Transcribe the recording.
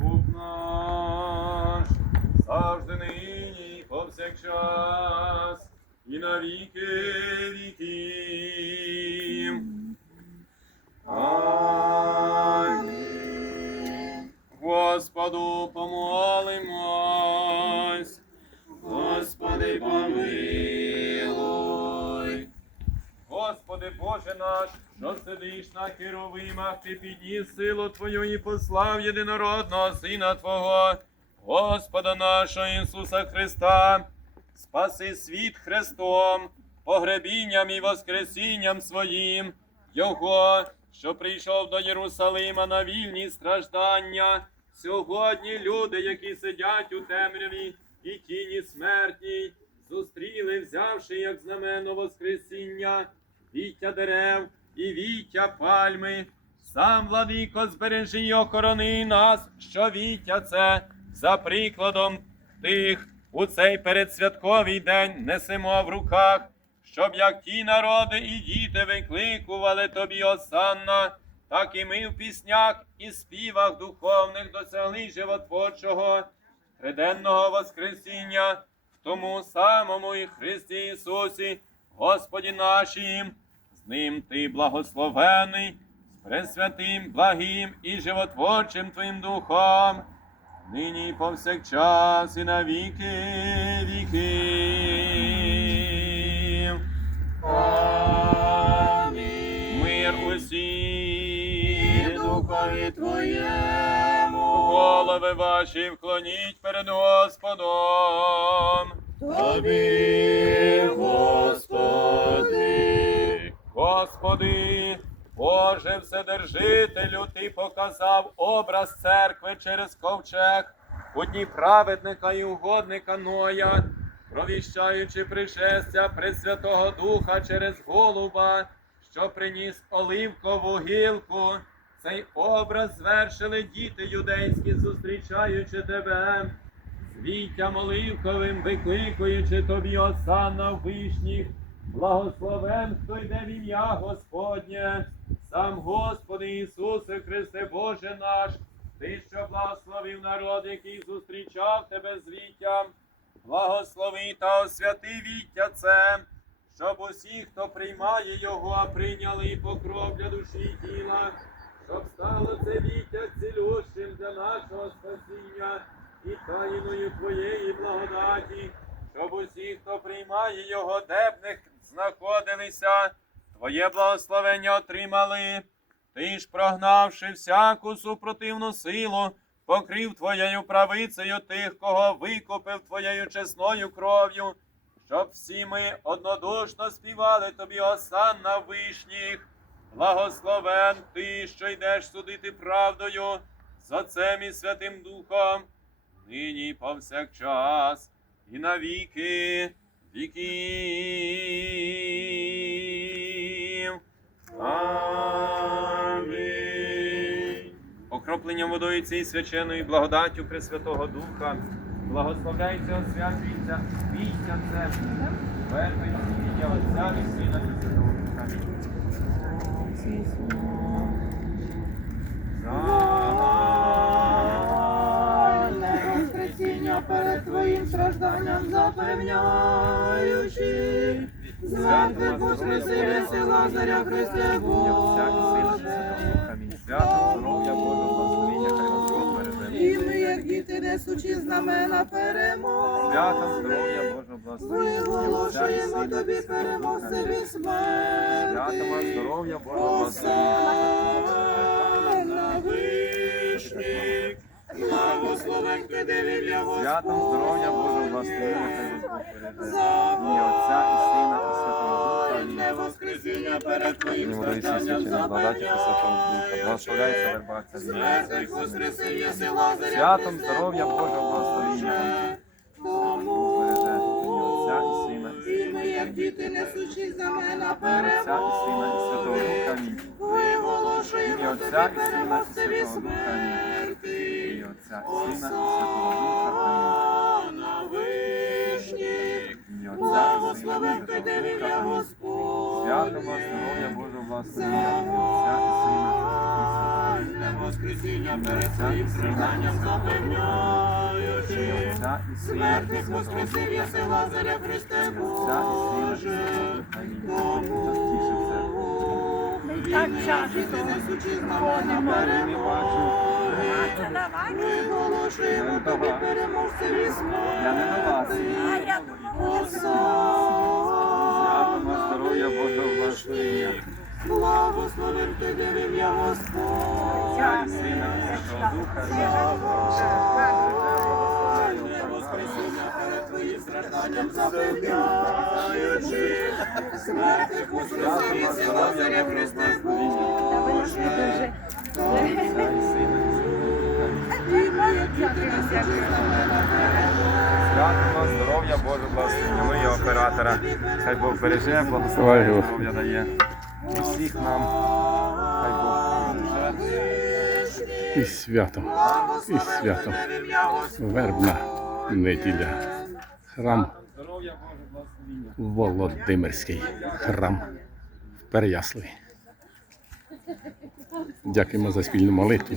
Бог наш, завжди нині, повсякчас, і на віки віків. Господи Боже наш, що сидиш на херовимах, ти підніс силу Твою і послав єдинородного Сина Твого, Господа нашого Ісуса Христа, спаси світ Христом, погребінням і воскресінням своїм, Його, що прийшов до Єрусалима на вільні страждання. Сьогодні люди, які сидять у темряві і тіні смертній, зустріли, взявши як знамено Воскресіння, віття дерев і віття пальми. Сам владико збережи й охорони нас, що віття це за прикладом тих у цей передсвятковий день несемо в руках, щоб як ті народи і діти викликували тобі осанна, так і ми в піснях і співах духовних досягли животворчого, триденного Воскресіння в тому самому і Христі Ісусі, Господі нашим, з ним ти благословений, з пресвятим, благим і животворчим Твоїм Духом, нині і повсякчас і на віки віків. Амінь. Мир усім, Духові Твоєму, голови ваші вклоніть перед Господом. Тобі, Господи, Господи, Боже Вседержителю, Ти показав образ церкви через ковчег у дні праведника і угодника Ноя, провіщаючи пришестя Пресвятого Духа через голуба, що приніс оливкову гілку. Цей образ звершили діти юдейські, зустрічаючи тебе. Звіттям оливковим викликуючи тобі осанна в вишніх, благословен, хто йде в ім'я Господнє, сам Господи Ісусе Христе Боже наш, Ти, що благословив народ, який зустрічав тебе звіттям, благослови та освяти віття це, щоб усі, хто приймає його, прийняли покров для душі і тіла, щоб стало це віття і таїною Твоєї благодаті, щоб усі, хто приймає його, де б не знаходилися, Твоє благословення отримали. Ти ж, прогнавши всяку супротивну силу, покрив Твоєю правицею тих, кого викупив Твоєю чесною кров'ю, щоб всі ми однодушно співали Тобі осанна вишніх. Благословен Ти, що йдеш судити правдою з Отцем і Святим Духом, нині повсякчас, і на віки віків. Амінь. Окропленням водою цієї свяченої благодаттю Пресвятого Духа, благословляється, освячується, віття це, вербить ім'я Отця і Сина і Святого. Стражданням запевняючи, Звертви воскресили села Заря Христе Боже. І ми, як діти, несучи знамена перемоги, виголошуємо тобі переможцеві смерти. здоров'я, Боже. Осана вишніх, благословен ти дивів'я Святом здоров'я, Боже, вас Ім'я Отця і Сина і Святого Духа. Амінь. Воскресіння перед Твоїм стражданням Духа. Благословляється верба ця Смертних воскресив єси Лазаря Святом здоров'я, Боже, благословіння. Тому Отця і Сина і ми, як діти, несучи знамена Ім'я Отця і Сина і Святого Духа. Амінь. виголошуємо тобі переможцеві Святого Отця і Сина і Святого Духа. Амінь. Осана вишніх, Ім'я Отця і Сина і благословен ти Святого. Господь. Свято вас, здоров'я, Отця і Сина і Святого Духа. Загальне Воскресіння перед своїм стражданням запевняючи. Смертних воскресив я села Лазаря Христе Боже. Тому Так часто. несучи знамена перемоги. Виголошуємо тобі переможцеві смерти. А я Осана здоров'я, Божого благословення. Благословим тебе в ім'я Господь. Воскресіння перед твоїм стражданням запевняючи. Смертних воскресив єси Лазаря Христе Боже. Святого, здоров'я, Боже, благословення оператора. Хай Бог береже, благословення здоров'я дає. І всіх нам. Хай Бог береже. І свято, і свято. Вербна неділя. Храм. Володимирський храм в Переяславі. Дякуємо за спільну молитву.